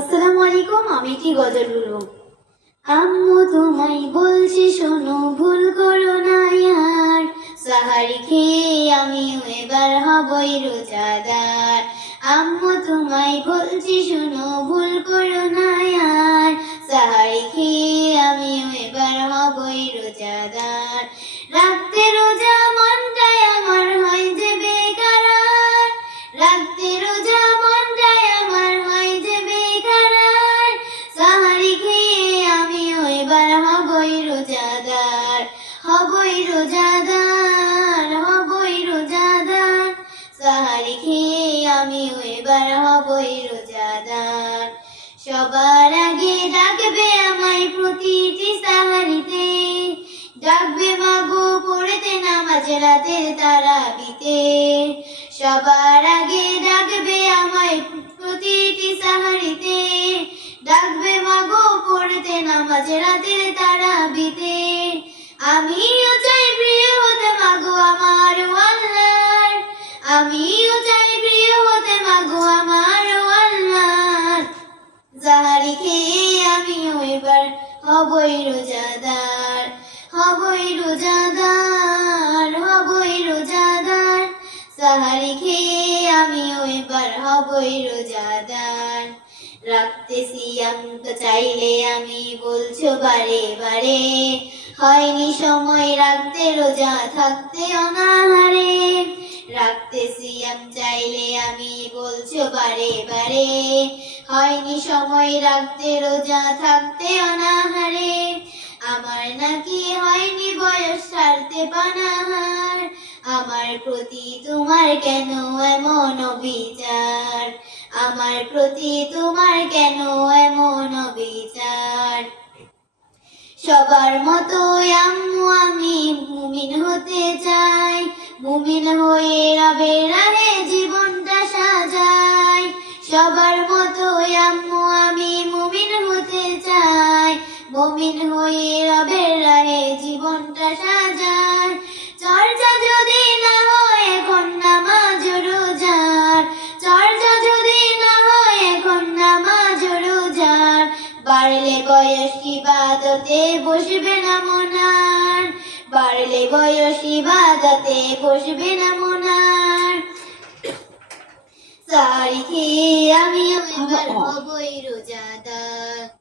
আসসালামু আলাইকুম আমি কি গজল বলব আম্মু তোমায় বলছি, শোনো, ভুল করো না ইয়ার। সাহারি খেয়ে আমিও এবার হবই রোজাদার। আম্মু তোমায় বলছি, শোনো, ভুল করো না ইয়ার। সাহারি খেয়ে আমিও এবার হবই রোজাদার। রাখতে হবই রোজাদার হবই রোজাদার। সাহারি খেয়ে আমিও এবার হবই রোজাদার। সবার আগে ডাকবে আমায় প্রতিটি সাহারিতে। ডাকবে, মাগো পড়েতে নামাজ রাতের তারাবিতে। সবার আগে ডাকবে আমায় প্রতিটি সাহারিতে। ডাকবে, মাগো পড়তে নামাজ তারাবিতে। আমিও হবই রোজাদার হবই রোজাদার হবই রোজাদার সাহারি খেয়ে আমিও এবার হবই রোজাদার রাখতে সিয়াম তো চাইলে আমি বলছো বারে বারে। হয়নি সময় রাখতে, রোজা থাকতে অনাহারে। সিয়াম চাইলে আমি বলছো বারে বারে। হয়নি সময় রাখতে, রোজা থাকতে অনাহারে। আমার নাকি হয়নি বয়স ছাড়তে পানাহার। আমার প্রতি তোমার কেন এমন বিচার আমার প্রতি তোমার কেন এমন বিচার সবার মতো আম্মু মুমিন হয়ে রবে রাহে জীবনটা সাজাই চর্চা যদি না হয় এখন নামাজ রোজার। চর্চা যদি না হয় এখন নামাজ রোজার। বাড়লে বয়স ইবাদতে বসবে না মনার। বাড়লে বয়স ইবাদতে বসবে না মনার। সারি খেয়ে আমি এবার হবই রোজাদার।